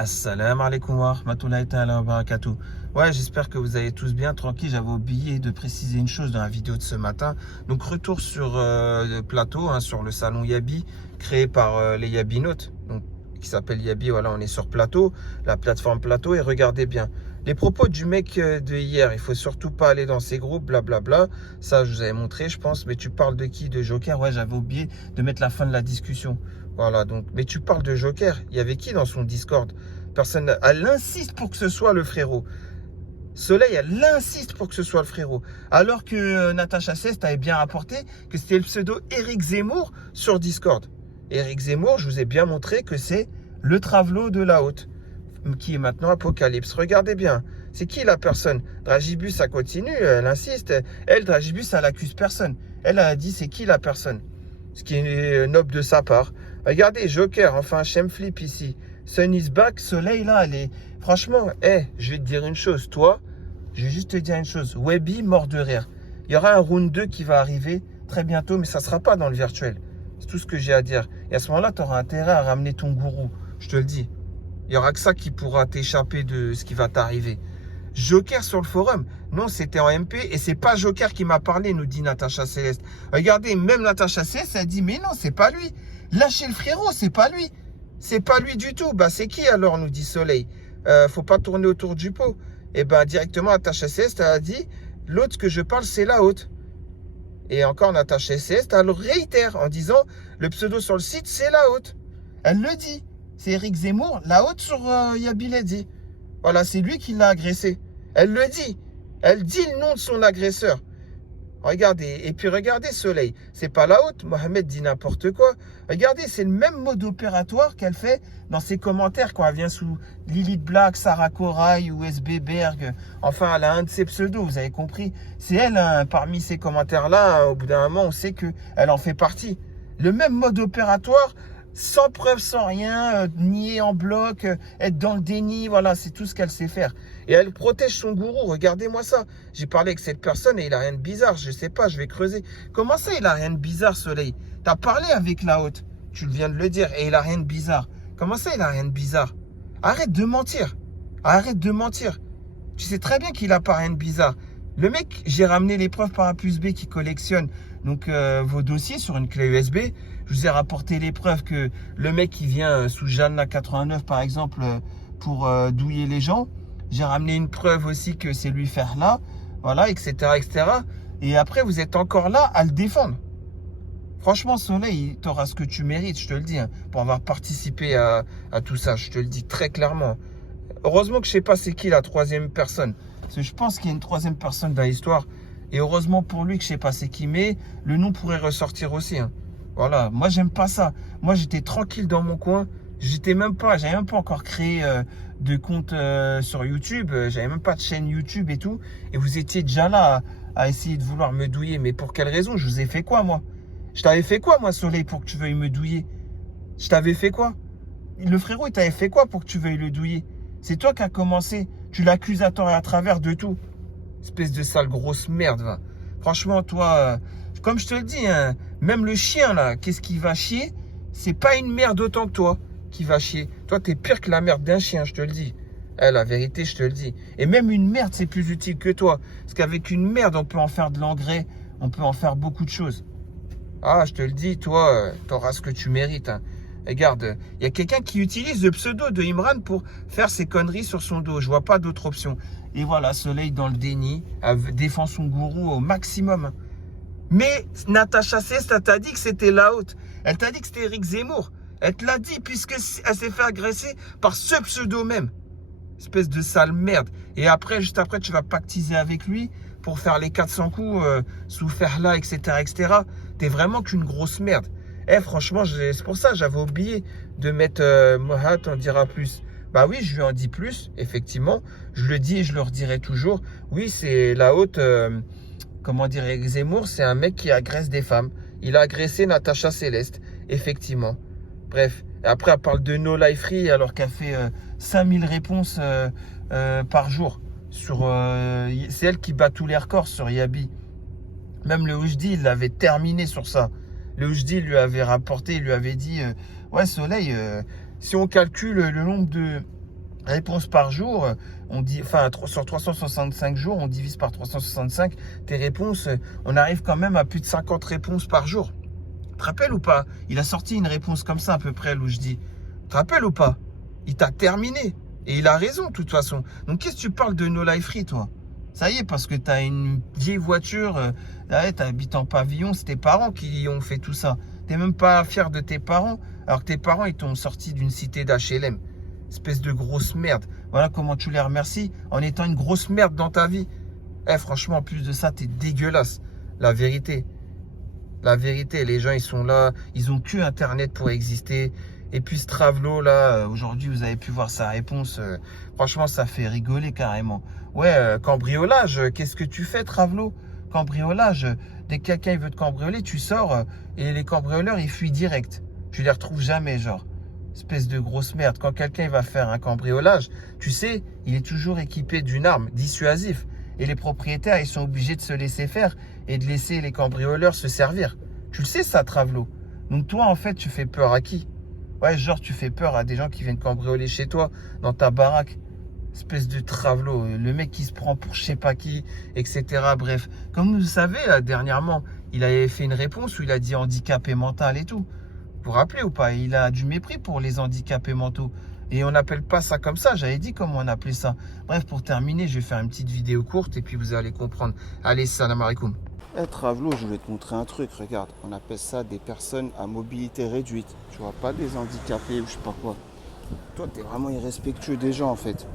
Assalamu alaikum wa rahmatullahi ta'ala wa barakatuh. Ouais, j'espère que vous allez tous bien, tranquille. J'avais oublié de préciser une chose dans la vidéo de ce matin. Donc, retour sur le plateau, sur le salon Yabi, créé par les Yabinautes, donc qui s'appelle Yabi. Voilà, on est sur Plateau, la plateforme Plateau. Et regardez bien, les propos du mec de hier, il faut surtout pas aller dans ces groupes, blablabla. Ça, je vous avais montré, je pense. Mais tu parles de qui? De Joker? Ouais, j'avais oublié de mettre la fin de la discussion. Voilà, donc, mais tu parles de Joker. Il y avait qui dans son Discord? Personne. Elle insiste pour que ce soit le frérot. Soleil, elle insiste pour que ce soit le frérot. Alors que Natacha Ceste avait bien rapporté que c'était le pseudo Eric Zemmour sur Discord. Eric Zemmour, je vous ai bien montré que c'est le travelot de la haute, qui est maintenant Apocalypse. Regardez bien. C'est qui la personne? Dragibus, ça continue, elle insiste. Elle, Dragibus, elle accuse personne. Elle a dit c'est qui la personne? Ce qui est noble de sa part. Regardez, Joker, enfin, Flip ici. Sun is back, Soleil là, elle est... Franchement, je vais te dire une chose, toi, je vais juste te dire une chose. Webby, mort de rire. Il y aura un round 2 qui va arriver très bientôt, mais ça ne sera pas dans le virtuel. C'est tout ce que j'ai à dire. Et à ce moment-là, tu auras intérêt à ramener ton gourou, je te le dis. Il n'y aura que ça qui pourra t'échapper de ce qui va t'arriver. Joker sur le forum, non, c'était en MP et c'est pas Joker qui m'a parlé, nous dit Natacha Céleste. Regardez, même Natacha Céleste, elle dit, mais non, c'est pas lui. Lâchez le frérot, c'est pas lui. C'est pas lui du tout. Bah, c'est qui alors, nous dit Soleil. Faut pas tourner autour du pot. Et ben, directement, Natacha Céleste a dit, l'autre que je parle, c'est la haute. Et encore, Natacha Céleste, elle réitère en disant, le pseudo sur le site, c'est la haute. Elle le dit. C'est Eric Zemmour, la haute sur Yabiledi. Voilà, c'est lui qui l'a agressé. Elle le dit. Elle dit le nom de son agresseur. Regardez, et puis regardez Soleil. C'est pas la haute, Mohamed dit n'importe quoi. Regardez, c'est le même mode opératoire qu'elle fait dans ses commentaires quand elle vient sous Lilith Black, Sarah Corail ou SB Berg. Enfin, elle a un de ses pseudos, vous avez compris. C'est elle, parmi ces commentaires-là, au bout d'un moment, on sait qu'elle en fait partie. Le même mode opératoire, sans preuve, sans rien, nier en bloc, être dans le déni, voilà, c'est tout ce qu'elle sait faire. Et elle protège son gourou, regardez-moi ça. J'ai parlé avec cette personne et il a rien de bizarre, je sais pas, je vais creuser. Comment ça, il a rien de bizarre, Soleil? T'as parlé avec la haute, tu viens de le dire, et il a rien de bizarre. Comment ça, il a rien de bizarre? Arrête de mentir, arrête de mentir. Tu sais très bien qu'il a pas rien de bizarre. Le mec, j'ai ramené les preuves par A plus B qui collectionne donc vos dossiers sur une clé USB. Je vous ai rapporté les preuves que le mec qui vient sous Jeanne 89 par exemple pour douiller les gens. J'ai ramené une preuve aussi que c'est lui faire là, voilà, etc., etc. Et après, vous êtes encore là à le défendre. Franchement, Soleil, tu auras ce que tu mérites, je te le dis, pour avoir participé à tout ça. Je te le dis très clairement. Heureusement que je sais pas c'est qui la troisième personne. Parce que je pense qu'il y a une troisième personne dans l'histoire. Et heureusement pour lui que je sais pas c'est qui, mais le nom pourrait ressortir aussi. Voilà, moi j'aime pas ça. Moi j'étais tranquille dans mon coin. J'avais même pas encore créé de compte sur YouTube. J'avais même pas de chaîne YouTube et tout. Et vous étiez déjà là à essayer de vouloir me douiller. Mais pour quelle raison? Je vous ai fait quoi moi? Je t'avais fait quoi moi, Soleil, pour que tu veuilles me douiller? Je t'avais fait quoi? Le frérot, il t'avait fait quoi pour que tu veuilles le douiller? C'est toi qui as commencé. Tu l'accuses à tort et à travers de tout. Espèce de sale grosse merde, va. Franchement, toi, comme je te le dis, même le chien, là, qu'est-ce qu'il va chier? C'est pas une merde autant que toi qui va chier. Toi, t'es pire que la merde d'un chien, je te le dis. La vérité, je te le dis. Et même une merde, c'est plus utile que toi. Parce qu'avec une merde, on peut en faire de l'engrais. On peut en faire beaucoup de choses. Ah, je te le dis, toi, t'auras ce que tu mérites. Regarde, il y a quelqu'un qui utilise le pseudo de Imran pour faire ses conneries sur son dos. Je vois pas d'autre option. Et voilà, Soleil dans le déni, défend son gourou au maximum. Mais Natacha Céleste, elle t'a dit que c'était la haute. Elle t'a dit que c'était Eric Zemmour. Elle te l'a dit puisque elle s'est fait agresser par ce pseudo même. Espèce de sale merde. Et après, juste après, tu vas pactiser avec lui pour faire les 400 coups sous Ferla, etc., etc. T'es vraiment qu'une grosse merde. Franchement, c'est pour ça que j'avais oublié de mettre Mohat en dira plus. Bah oui, je lui en dis plus, effectivement. Je le dis et je le redirai toujours. Oui, c'est la haute, comment dire, Zemmour, c'est un mec qui agresse des femmes. Il a agressé Natacha Céleste, effectivement. Bref, après, elle parle de No Life Free alors qu'elle fait 5000 réponses par jour. C'est elle qui bat tous les records sur Yabi. Même le Oujdi, il l'avait terminé sur ça. Le Oujdi lui avait rapporté, il lui avait dit ouais, Soleil, si on calcule le nombre réponses par jour, on dit, enfin, sur 365 jours, on divise par 365 tes réponses, on arrive quand même à plus de 50 réponses par jour. Tu te rappelles ou pas? Il a sorti une réponse comme ça à peu près, où je dis, tu te rappelles ou pas? Il t'a terminé. Et il a raison, de toute façon. Donc, qu'est-ce que tu parles de No Life Free, toi? Ça y est, parce que tu as une vieille voiture, tu habites en pavillon, c'est tes parents qui ont fait tout ça. Tu n'es même pas fier de tes parents, alors que tes parents, ils t'ont sorti d'une cité d'HLM. Espèce de grosse merde. Voilà comment tu les remercies en étant une grosse merde dans ta vie. Eh, franchement, en plus de ça, t'es dégueulasse. La vérité. La vérité, les gens, ils sont là. Ils ont que Internet pour exister. Et puis, ce Travelo, là, aujourd'hui, vous avez pu voir sa réponse. Franchement, ça fait rigoler carrément. Ouais, cambriolage. Qu'est-ce que tu fais, Travelo? Cambriolage. Dès que quelqu'un il veut te cambrioler, tu sors et les cambrioleurs, ils fuient direct. Tu les retrouves jamais, genre. Espèce de grosse merde. Quand quelqu'un va faire un cambriolage, tu sais, il est toujours équipé d'une arme dissuasive. Et les propriétaires, ils sont obligés de se laisser faire et de laisser les cambrioleurs se servir. Tu le sais, ça, Travelo. Donc toi, en fait, tu fais peur à qui? Ouais, genre, tu fais peur à des gens qui viennent cambrioler chez toi, dans ta baraque. Espèce de Travelo. Le mec qui se prend pour je sais pas qui, etc. Bref. Comme vous savez, là, dernièrement, il avait fait une réponse où il a dit handicapé mental et tout. Vous vous rappelez ou pas? Il a du mépris pour les handicapés mentaux. Et on n'appelle pas ça comme ça. J'avais dit comment on appelait ça. Bref, pour terminer, je vais faire une petite vidéo courte et puis vous allez comprendre. Allez, salam alaikum. Eh, Travelo, je vais te montrer un truc. Regarde, on appelle ça des personnes à mobilité réduite. Tu vois, pas des handicapés ou je sais pas quoi. Toi, t'es vraiment irrespectueux des gens en fait.